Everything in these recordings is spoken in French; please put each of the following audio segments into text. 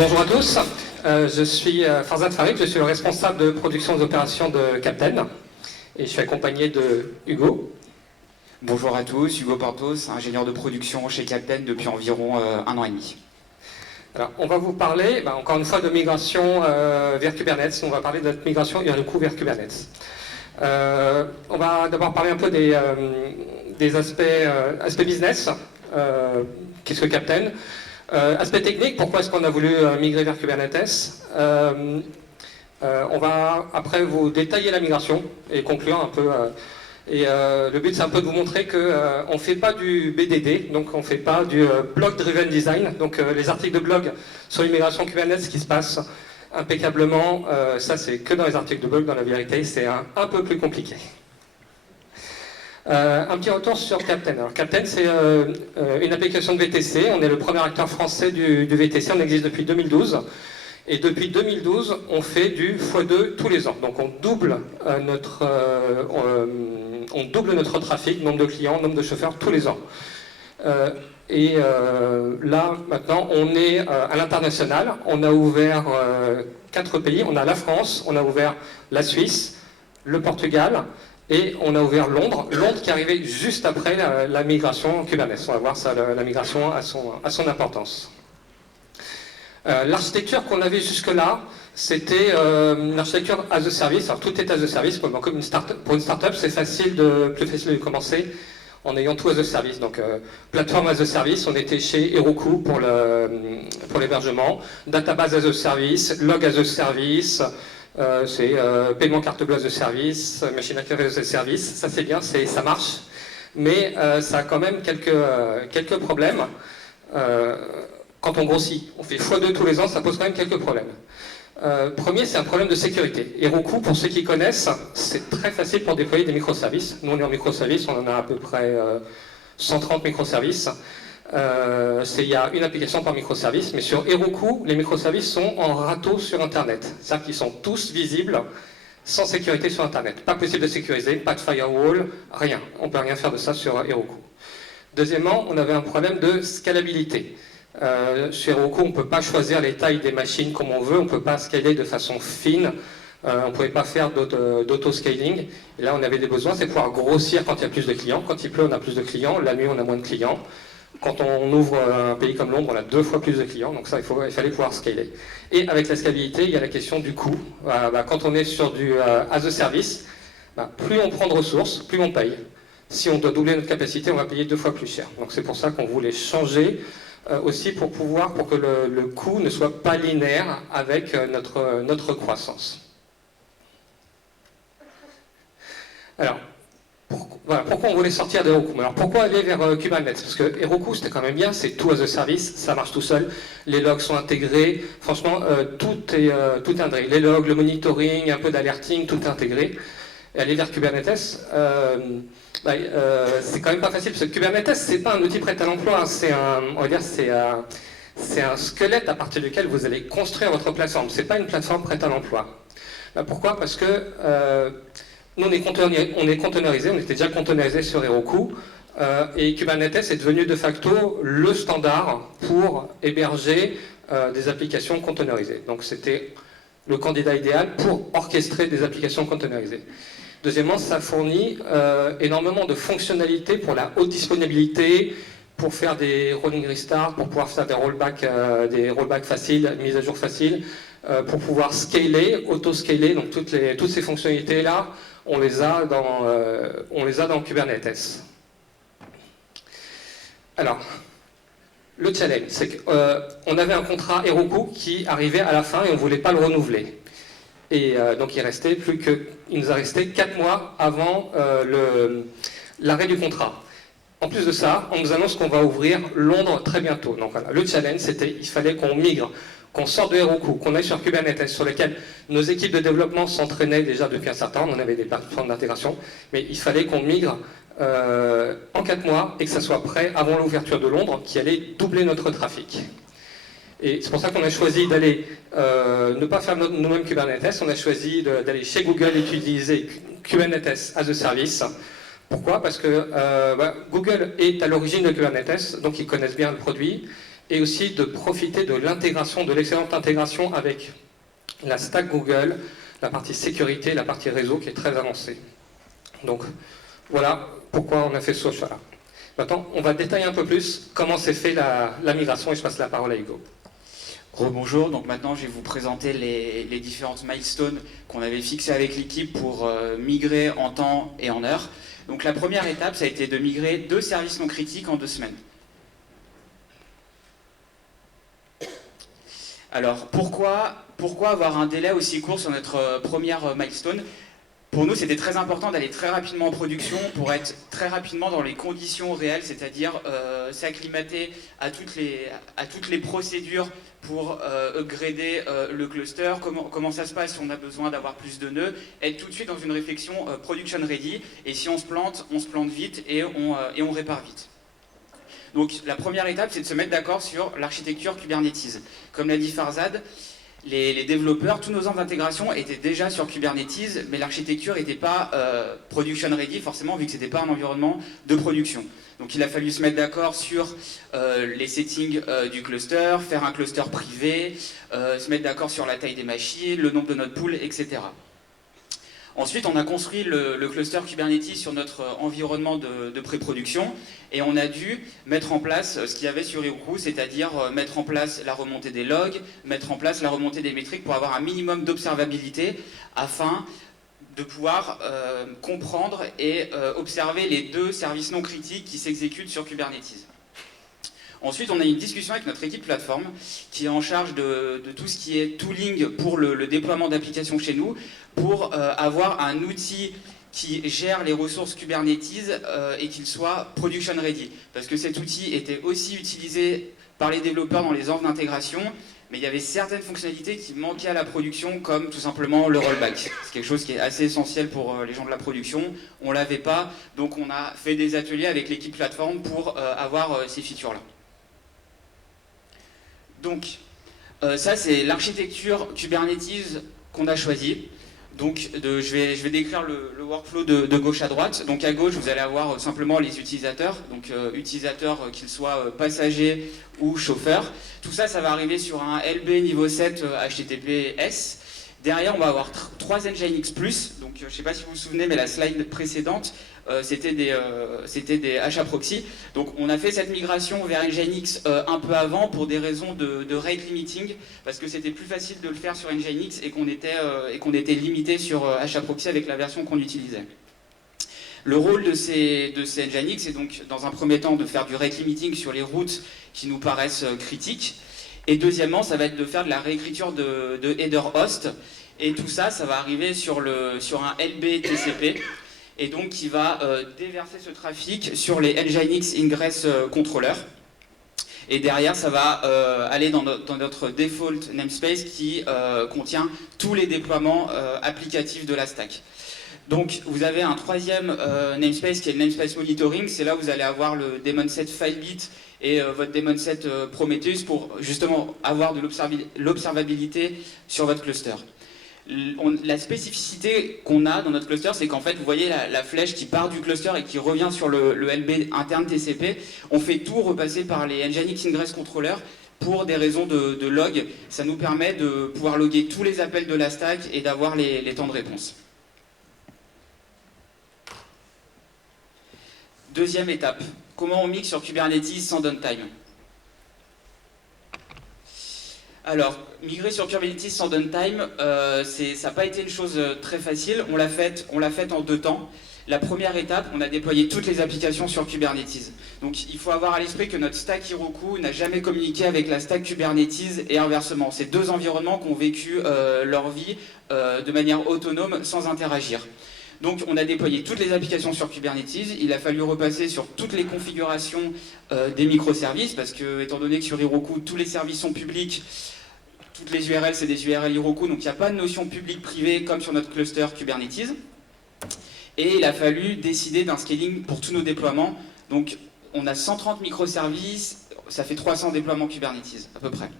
Bonjour à tous, je suis Farzad Farid, je suis le responsable de production des opérations de Captain et je suis accompagné de Hugo. Bonjour à tous, Hugo Portos, ingénieur de production chez Captain depuis environ 1 an et demi. Alors, on va vous parler, encore une fois, de migration vers Kubernetes. On va parler de notre migration Heroku vers Kubernetes. On va d'abord parler un peu des aspects business. Qu'est-ce que Captain? Aspect technique, pourquoi est-ce qu'on a voulu migrer vers Kubernetes? On va après vous détailler la migration et conclure un peu. Le but, c'est un peu de vous montrer qu'on ne fait pas du BDD, donc on ne fait pas du Blog Driven Design. Donc les articles de blog sur l'immigration Kubernetes qui se passent impeccablement, ça c'est que dans les articles de blog, dans la vérité, c'est un peu plus compliqué. Un petit retour sur Captain. Alors Captain, c'est une application de VTC. On est le premier acteur français du VTC. On existe depuis 2012. Et depuis 2012, on fait du x2 tous les ans. Donc on double notre trafic, nombre de clients, nombre de chauffeurs tous les ans. Là, maintenant, on est à l'international. On a ouvert 4 pays. On a la France, on a ouvert la Suisse, le Portugal, et on a ouvert Londres. Londres qui est arrivé juste après la migration Kubernetes. On va voir ça, la migration à son importance. L'architecture qu'on avait jusque-là, c'était une architecture as a service. Alors tout est as a service. Comme pour une startup, c'est plus facile de commencer en ayant tout as a service. Donc plateforme as a service, on était chez Heroku pour l'hébergement, database as a service, log as a service. C'est paiement carte bleue as a service, machine à café as a service, ça c'est bien, ça marche, mais ça a quand même quelques problèmes. Quand on grossit, on fait x2 tous les ans, ça pose quand même quelques problèmes. Premier, c'est un problème de sécurité. Heroku, pour ceux qui connaissent, c'est très facile pour déployer des microservices. Nous, on est en microservices, on en a à peu près 130 microservices. Il y a une application par microservice, mais sur Heroku, les microservices sont en râteau sur Internet. C'est-à-dire qu'ils sont tous visibles sans sécurité sur Internet. Pas possible de sécuriser, pas de firewall, rien. On ne peut rien faire de ça sur Heroku. Deuxièmement, on avait un problème de scalabilité. Sur Heroku, on ne peut pas choisir les tailles des machines comme on veut, on ne peut pas scaler de façon fine, on ne pouvait pas faire d'auto-scaling. Et là, on avait des besoins, c'est pouvoir grossir quand il y a plus de clients. Quand il pleut, on a plus de clients, la nuit, on a moins de clients. Quand on ouvre un pays comme Londres, on a 2 fois plus de clients, donc ça, il fallait pouvoir scaler. Et avec la scalabilité, il y a la question du coût. Quand on est sur du as a service, plus on prend de ressources, plus on paye. Si on doit doubler notre capacité, on va payer 2 fois plus cher. Donc c'est pour ça qu'on voulait changer aussi pour que le coût ne soit pas linéaire avec notre croissance. Alors, pourquoi on voulait sortir d'Heroku? Alors pourquoi aller vers Kubernetes? Parce que Heroku c'était quand même bien, c'est tout as a service, ça marche tout seul, les logs sont intégrés, franchement tout est intégré, les logs, le monitoring, un peu d'alerting, tout est intégré. Et aller vers Kubernetes, c'est quand même pas facile, parce que Kubernetes c'est pas un outil prêt à l'emploi, c'est un squelette à partir duquel vous allez construire votre plateforme, c'est pas une plateforme prête à l'emploi. Pourquoi? Parce que nous, on est containerisé, on était déjà containerisé sur Heroku, et Kubernetes est devenu de facto le standard pour héberger des applications containerisées. Donc c'était le candidat idéal pour orchestrer des applications containerisées. Deuxièmement, ça fournit énormément de fonctionnalités pour la haute disponibilité, pour faire des rolling restart, pour pouvoir faire des rollbacks faciles, mise à jour faciles, pour pouvoir scaler, auto-scaler, donc toutes ces fonctionnalités-là, on les a dans Kubernetes. Alors, le challenge, c'est qu'on avait un contrat Heroku qui arrivait à la fin et on ne voulait pas le renouveler. Et donc il nous a resté 4 mois avant l'arrêt du contrat. En plus de ça, on nous annonce qu'on va ouvrir Londres très bientôt. Donc voilà, le challenge, il fallait qu'on migre, qu'on sorte de Heroku, qu'on aille sur Kubernetes, sur lesquels nos équipes de développement s'entraînaient déjà depuis un certain temps, on avait des plateformes d'intégration, mais il fallait qu'on migre en 4 mois et que ça soit prêt avant l'ouverture de Londres, qui allait doubler notre trafic. Et c'est pour ça qu'on a choisi d'aller, ne pas faire nous-mêmes Kubernetes, on a choisi d'aller chez Google et d'utiliser Kubernetes as a service. Pourquoi? Parce que Google est à l'origine de Kubernetes, donc ils connaissent bien le produit. et aussi de profiter de l'intégration, de l'excellente intégration avec la stack Google, la partie sécurité, la partie réseau qui est très avancée. Donc voilà pourquoi on a fait ce choix-là. Maintenant, on va détailler un peu plus comment s'est fait la migration et je passe la parole à Hugo. Rebonjour, donc maintenant je vais vous présenter les différentes milestones qu'on avait fixées avec l'équipe pour migrer en temps et en heure. Donc la première étape, ça a été de migrer 2 services non critiques en 2 semaines. Alors pourquoi avoir un délai aussi court sur notre première milestone ? Pour nous, c'était très important d'aller très rapidement en production pour être très rapidement dans les conditions réelles, c'est-à-dire s'acclimater à toutes les procédures pour upgrader le cluster, comment ça se passe si on a besoin d'avoir plus de nœuds, être tout de suite dans une réflexion production ready, et si on se plante vite et on répare vite. Donc la première étape, c'est de se mettre d'accord sur l'architecture Kubernetes. Comme l'a dit Farzad, les développeurs, tous nos ans d'intégration étaient déjà sur Kubernetes, mais l'architecture n'était pas production ready, forcément, vu que ce n'était pas un environnement de production. Donc il a fallu se mettre d'accord sur les settings du cluster, faire un cluster privé, se mettre d'accord sur la taille des machines, le nombre de node pools, etc. Ensuite, on a construit le cluster Kubernetes sur notre environnement de pré-production et on a dû mettre en place ce qu'il y avait sur Heroku, c'est-à-dire mettre en place la remontée des logs, mettre en place la remontée des métriques pour avoir un minimum d'observabilité afin de pouvoir comprendre et observer les 2 services non critiques qui s'exécutent sur Kubernetes. Ensuite, on a eu une discussion avec notre équipe plateforme qui est en charge de tout ce qui est tooling pour le déploiement d'applications chez nous, pour avoir un outil qui gère les ressources Kubernetes et qu'il soit production ready. Parce que cet outil était aussi utilisé par les développeurs dans les ordres d'intégration, mais il y avait certaines fonctionnalités qui manquaient à la production, comme tout simplement le rollback. C'est quelque chose qui est assez essentiel pour les gens de la production. On ne l'avait pas, donc on a fait des ateliers avec l'équipe plateforme pour avoir ces features-là. Donc, ça c'est l'architecture Kubernetes qu'on a choisie. Donc, je vais décrire le workflow de gauche à droite. Donc, à gauche, vous allez avoir simplement les utilisateurs. Donc, utilisateurs qu'ils soient passagers ou chauffeurs. Tout ça, ça va arriver sur un LB niveau 7 HTTPS. Derrière, on va avoir 3 Nginx+. Donc, je ne sais pas si vous vous souvenez, mais la slide précédente, c'était des HAProxy. Donc, on a fait cette migration vers Nginx un peu avant pour des raisons de rate limiting, parce que c'était plus facile de le faire sur Nginx et qu'on était limité sur HAProxy avec la version qu'on utilisait. Le rôle de ces Nginx est donc, dans un premier temps, de faire du rate limiting sur les routes qui nous paraissent critiques. Et deuxièmement, ça va être de faire de la réécriture de header host. Et tout ça, ça va arriver sur un LB TCP. Et donc, qui va déverser ce trafic sur les Nginx Ingress Controller. Et derrière, ça va aller dans notre default namespace qui contient tous les déploiements applicatifs de la stack. Donc, vous avez un 3e namespace qui est le namespace monitoring. C'est là où vous allez avoir le daemon set 5-bit et votre daemon set Prometheus pour justement avoir de l'observabilité sur votre cluster. La spécificité qu'on a dans notre cluster, c'est qu'en fait, vous voyez la flèche qui part du cluster et qui revient sur le LB interne TCP. On fait tout repasser par les Nginx Ingress Controller pour des raisons de log. Ça nous permet de pouvoir loguer tous les appels de la stack et d'avoir les temps de réponse. Deuxième étape, comment on mixe sur Kubernetes sans downtime ? Alors, migrer sur Kubernetes sans downtime, ça n'a pas été une chose très facile. On l'a fait en 2 temps. La première étape, on a déployé toutes les applications sur Kubernetes. Donc, il faut avoir à l'esprit que notre stack Heroku n'a jamais communiqué avec la stack Kubernetes et inversement. C'est 2 environnements qui ont vécu leur vie de manière autonome sans interagir. Donc on a déployé toutes les applications sur Kubernetes, il a fallu repasser sur toutes les configurations des microservices, parce que étant donné que sur Heroku, tous les services sont publics, toutes les URL c'est des URL Heroku, donc il n'y a pas de notion publique-privée comme sur notre cluster Kubernetes. Et il a fallu décider d'un scaling pour tous nos déploiements. Donc on a 130 microservices, ça fait 300 déploiements Kubernetes à peu près.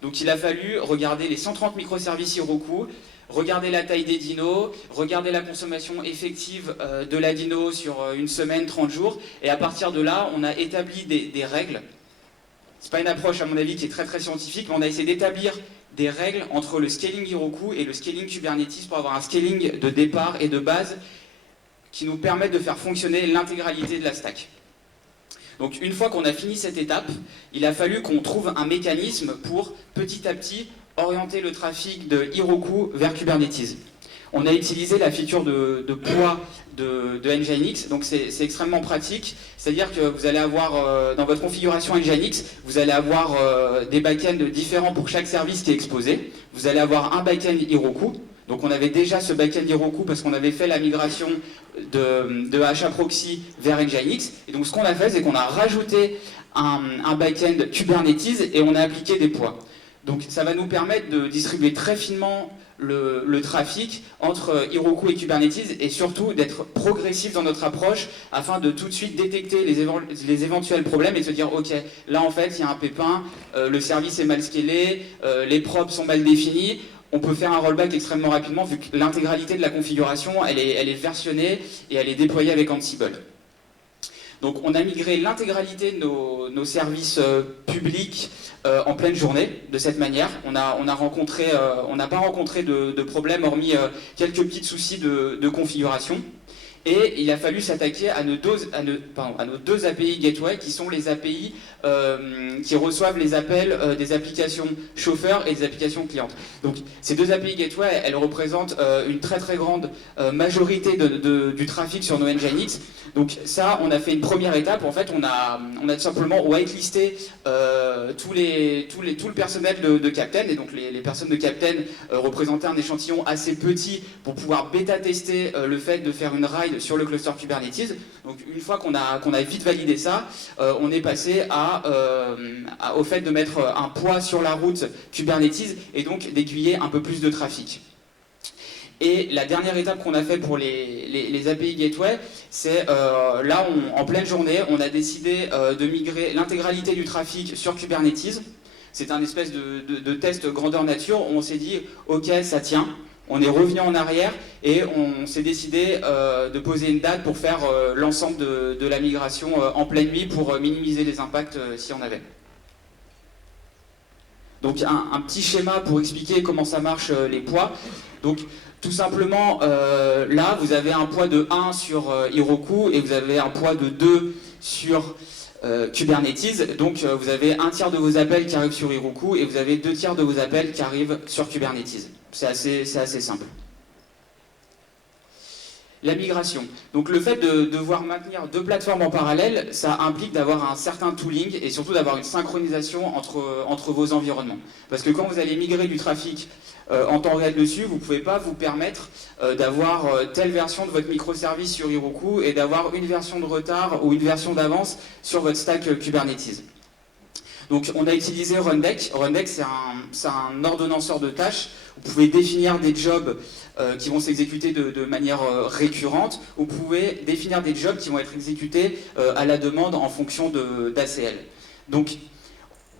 Donc il a fallu regarder les 130 microservices Heroku, regarder la taille des dinos, regarder la consommation effective de la dino sur une semaine, 30 jours, et à partir de là, on a établi des règles. c'est pas une approche à mon avis qui est très scientifique, mais on a essayé d'établir des règles entre le scaling Heroku et le scaling Kubernetes pour avoir un scaling de départ et de base qui nous permettent de faire fonctionner l'intégralité de la stack. Donc une fois qu'on a fini cette étape, il a fallu qu'on trouve un mécanisme pour petit à petit orienter le trafic de Heroku vers Kubernetes. On a utilisé la feature de poids de Nginx, donc c'est extrêmement pratique, c'est-à-dire que vous allez avoir dans votre configuration Nginx, vous allez avoir des backends différents pour chaque service qui est exposé. Vous allez avoir un backend Heroku, donc on avait déjà ce backend Heroku parce qu'on avait fait la migration de HAProxy vers Nginx, et donc ce qu'on a fait, c'est qu'on a rajouté un backend Kubernetes et on a appliqué des poids. Donc ça va nous permettre de distribuer très finement le trafic entre Heroku et Kubernetes et surtout d'être progressif dans notre approche afin de tout de suite détecter les éventuels problèmes et se dire ok, là en fait il y a un pépin, le service est mal scalé, les probes sont mal définis. On peut faire un rollback extrêmement rapidement vu que l'intégralité de la configuration elle est versionnée et elle est déployée avec Ansible. Donc on a migré l'intégralité de nos services publics en pleine journée de cette manière. On n'a pas rencontré de problème hormis quelques petits soucis de configuration. Et il a fallu s'attaquer à nos deux API Gateway qui sont les API qui reçoivent les appels des applications chauffeurs et des applications clientes. Donc ces deux API Gateway, elles représentent une très grande majorité du trafic sur nos Nginx. Donc ça, on a fait une première étape. En fait, on a tout simplement whitelisté tout le personnel de Captain. Et donc les personnes de Captain représentaient un échantillon assez petit pour pouvoir bêta-tester le fait de faire une ride sur le cluster Kubernetes. Donc une fois qu'on a vite validé ça, on est passé au fait de mettre un poids sur la route Kubernetes et donc d'aiguiller un peu plus de trafic. Et la dernière étape qu'on a fait pour les API Gateway, c'est là, en pleine journée, on a décidé de migrer l'intégralité du trafic sur Kubernetes. C'est un espèce de test grandeur nature où on s'est dit, ok, ça tient. On est revenu en arrière et on s'est décidé de poser une date pour faire l'ensemble de la migration en pleine nuit pour minimiser les impacts s'il y en avait. Donc un petit schéma pour expliquer comment ça marche les poids. Donc tout simplement, là vous avez un poids de 1 sur Heroku et vous avez un poids de 2 sur Kubernetes. Donc vous avez un tiers de vos appels qui arrivent sur Heroku et vous avez 2 tiers de vos appels qui arrivent sur Kubernetes. C'est assez simple. La migration. Donc le fait de devoir maintenir deux plateformes en parallèle, ça implique d'avoir un certain tooling et surtout d'avoir une synchronisation entre vos environnements. Parce que quand vous allez migrer du trafic en temps réel dessus, vous ne pouvez pas vous permettre d'avoir telle version de votre microservice sur Heroku et d'avoir une version de retard ou une version d'avance sur votre stack Kubernetes. Donc on a utilisé Rundeck. Rundeck, c'est un ordonnanceur de tâches. Vous pouvez définir des jobs qui vont s'exécuter de manière récurrente. Vous pouvez définir des jobs qui vont être exécutés à la demande en fonction d'ACL. Donc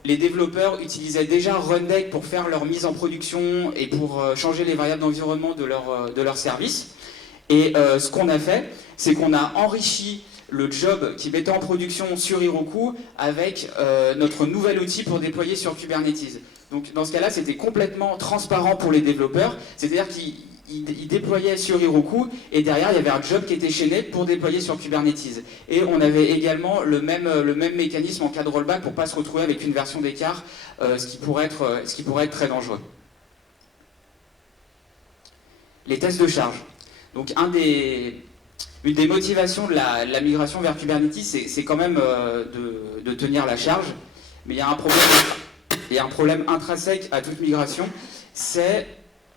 les développeurs utilisaient déjà Rundeck pour faire leur mise en production et pour changer les variables d'environnement de leur service. Et ce qu'on a fait, c'est qu'on a enrichi le job qui mettait en production sur Heroku avec notre nouvel outil pour déployer sur Kubernetes. Donc dans ce cas-là, c'était complètement transparent pour les développeurs, c'est-à-dire qu'ils déployaient sur Heroku et derrière, il y avait un job qui était chaîné pour déployer sur Kubernetes. Et on avait également le même mécanisme en cas de rollback pour ne pas se retrouver avec une version d'écart, ce qui pourrait être très dangereux. Les tests de charge. Donc une des motivations de la migration vers Kubernetes, c'est quand même de tenir la charge, mais il y a un problème intrinsèque à toute migration, c'est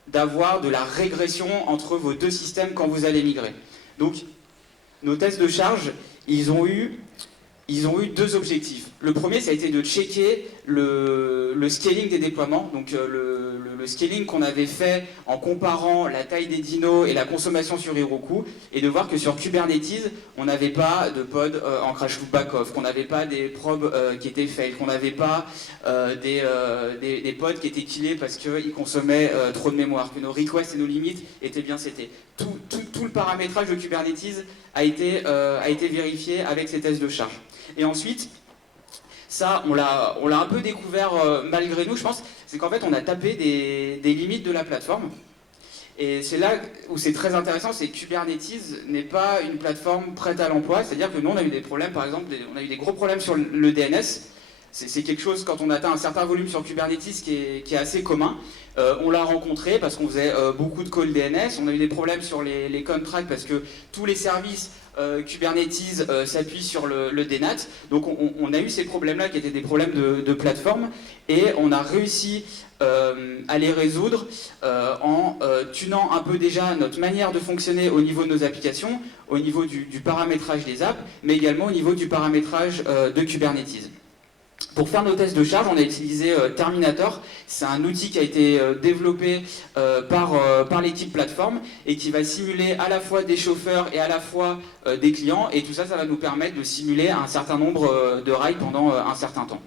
d'avoir de la régression entre vos deux systèmes quand vous allez migrer. Donc, nos tests de charge, ils ont eu deux objectifs. Le premier, ça a été de checker le scaling des déploiements, donc le scaling qu'on avait fait en comparant la taille des dinos et la consommation sur Heroku, et de voir que sur Kubernetes, on n'avait pas de pod en crash loop back-off, qu'on n'avait pas des probes qui étaient fail, qu'on n'avait pas des pods qui étaient killés parce qu'ils consommaient trop de mémoire, que nos requests et nos limites étaient bien setés. Tout le paramétrage de Kubernetes a été vérifié avec ces tests de charge. Et ensuite, Ça, on l'a un peu découvert malgré nous, je pense. C'est qu'en fait, on a tapé des limites de la plateforme. Et c'est là où c'est très intéressant, c'est que Kubernetes n'est pas une plateforme prête à l'emploi. C'est-à-dire que nous, on a eu des problèmes, par exemple, on a eu des gros problèmes sur le DNS. C'est quelque chose, quand on atteint un certain volume sur Kubernetes, qui est assez commun. On l'a rencontré parce qu'on faisait beaucoup de calls DNS. On a eu des problèmes sur les contracts parce que tous les services Kubernetes s'appuient sur le DNAT. Donc on a eu ces problèmes-là qui étaient des problèmes de plateforme. Et on a réussi à les résoudre en tunant un peu déjà notre manière de fonctionner au niveau de nos applications, au niveau du paramétrage des apps, mais également au niveau du paramétrage de Kubernetes. Pour faire nos tests de charge, on a utilisé Terminator. C'est un outil qui a été développé par l'équipe plateforme et qui va simuler à la fois des chauffeurs et à la fois des clients. Et tout ça, ça va nous permettre de simuler un certain nombre de rails pendant un certain temps.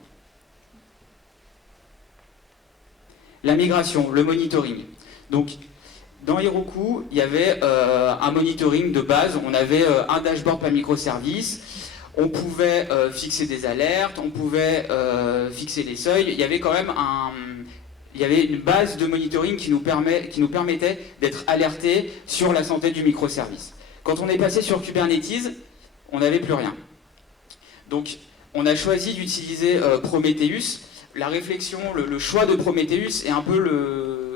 La migration, le monitoring. Donc, dans Heroku, il y avait un monitoring de base. On avait un dashboard par microservice. On pouvait fixer des alertes, on pouvait fixer les seuils. Il y avait quand même une base de monitoring qui nous permettait d'être alerté sur la santé du microservice. Quand on est passé sur Kubernetes, on n'avait plus rien. Donc, on a choisi d'utiliser Prometheus. La réflexion, le choix de Prometheus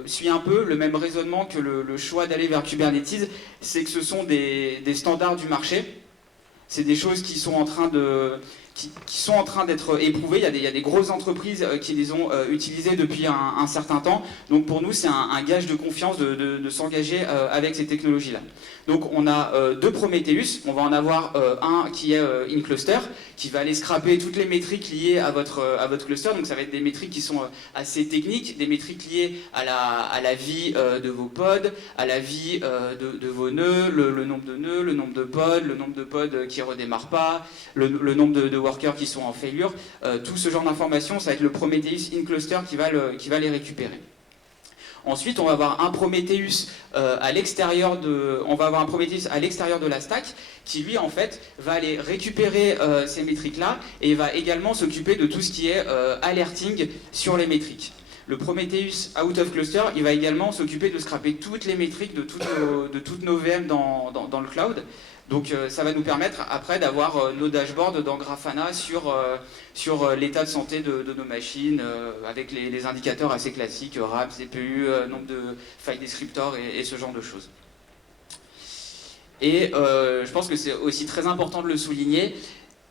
suit un peu le même raisonnement que le choix d'aller vers Kubernetes. C'est que ce sont des standards du marché. C'est des choses qui sont en train d'être éprouvées. Il y a des grosses entreprises qui les ont utilisées depuis un certain temps. Donc pour nous, c'est un gage de confiance de s'engager avec ces technologies-là. Donc on a deux Prometheus. On va en avoir un qui est in-cluster, qui va aller scraper toutes les métriques liées à votre cluster. Donc ça va être des métriques qui sont assez techniques, des métriques liées à la vie de vos pods, à la vie de vos nœuds, le nombre de nœuds, le nombre de pods qui ne redémarrent pas, le nombre de workers qui sont en failure. Tout ce genre d'informations, ça va être le Prometheus in-cluster qui va les récupérer. Ensuite, on va avoir un Prometheus à l'extérieur de la stack qui, lui, en fait, va aller récupérer ces métriques-là et va également s'occuper de tout ce qui est alerting sur les métriques. Le Prometheus out of cluster, il va également s'occuper de scraper toutes les métriques de toutes nos VM dans le cloud. Donc ça va nous permettre après d'avoir nos dashboards dans Grafana sur l'état de santé de nos machines avec les indicateurs assez classiques, RAM, CPU, nombre de file descriptors et ce genre de choses. Et je pense que c'est aussi très important de le souligner,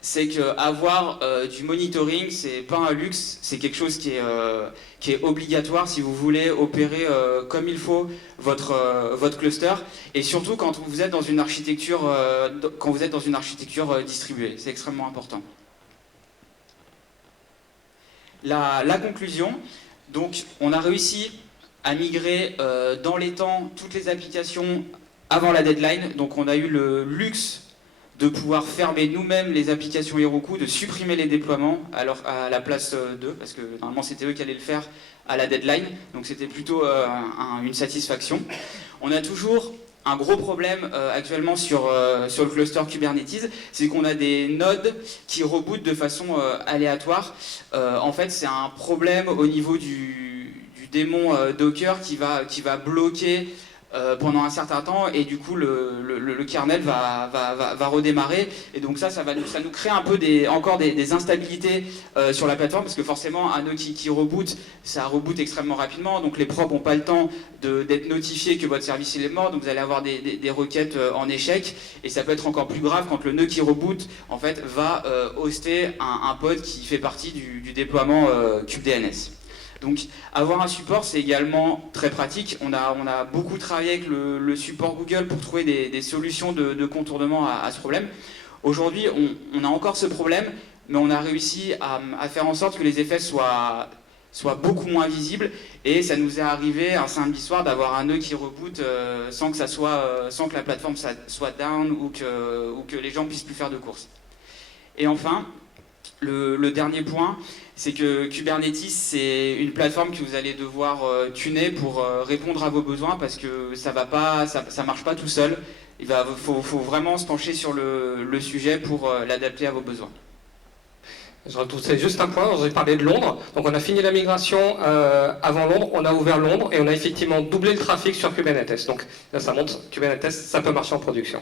c'est qu'avoir du monitoring, c'est pas un luxe, c'est quelque chose qui est obligatoire si vous voulez opérer comme il faut votre cluster, et surtout quand vous êtes dans une architecture, distribuée, c'est extrêmement important. La conclusion, donc on a réussi à migrer dans les temps toutes les applications avant la deadline, donc on a eu le luxe de pouvoir fermer nous-mêmes les applications Heroku, de supprimer les déploiements à la place d'eux, parce que normalement c'était eux qui allaient le faire à la deadline, donc c'était plutôt une satisfaction. On a toujours un gros problème actuellement sur le cluster Kubernetes, c'est qu'on a des nodes qui rebootent de façon aléatoire. En fait, c'est un problème au niveau du démon Docker qui va bloquer pendant un certain temps, et du coup le kernel va redémarrer, et donc ça nous crée un peu encore des instabilités sur la plateforme, parce que forcément un nœud qui reboot, ça reboot extrêmement rapidement, donc les probes n'ont pas le temps d'être notifiés que votre service il est mort, donc vous allez avoir des requêtes en échec, et ça peut être encore plus grave quand le nœud qui reboot en fait va hoster un pod qui fait partie du déploiement kubedns. Donc avoir un support, c'est également très pratique. On a beaucoup travaillé avec le support Google pour trouver des solutions de contournement à ce problème. Aujourd'hui, on a encore ce problème, mais on a réussi à faire en sorte que les effets soient beaucoup moins visibles, et ça nous est arrivé un samedi soir d'avoir un nœud qui reboot sans que la plateforme soit down ou que les gens puissent plus faire de courses. Et enfin, le dernier point, c'est que Kubernetes, c'est une plateforme que vous allez devoir tuner pour répondre à vos besoins, parce que ça marche pas tout seul. Faut vraiment se pencher sur le sujet pour l'adapter à vos besoins. Je retrouve juste un point, j'ai parlé de Londres. Donc on a fini la migration avant Londres, on a ouvert Londres et on a effectivement doublé le trafic sur Kubernetes. Donc là ça montre, Kubernetes, ça peut marcher en production.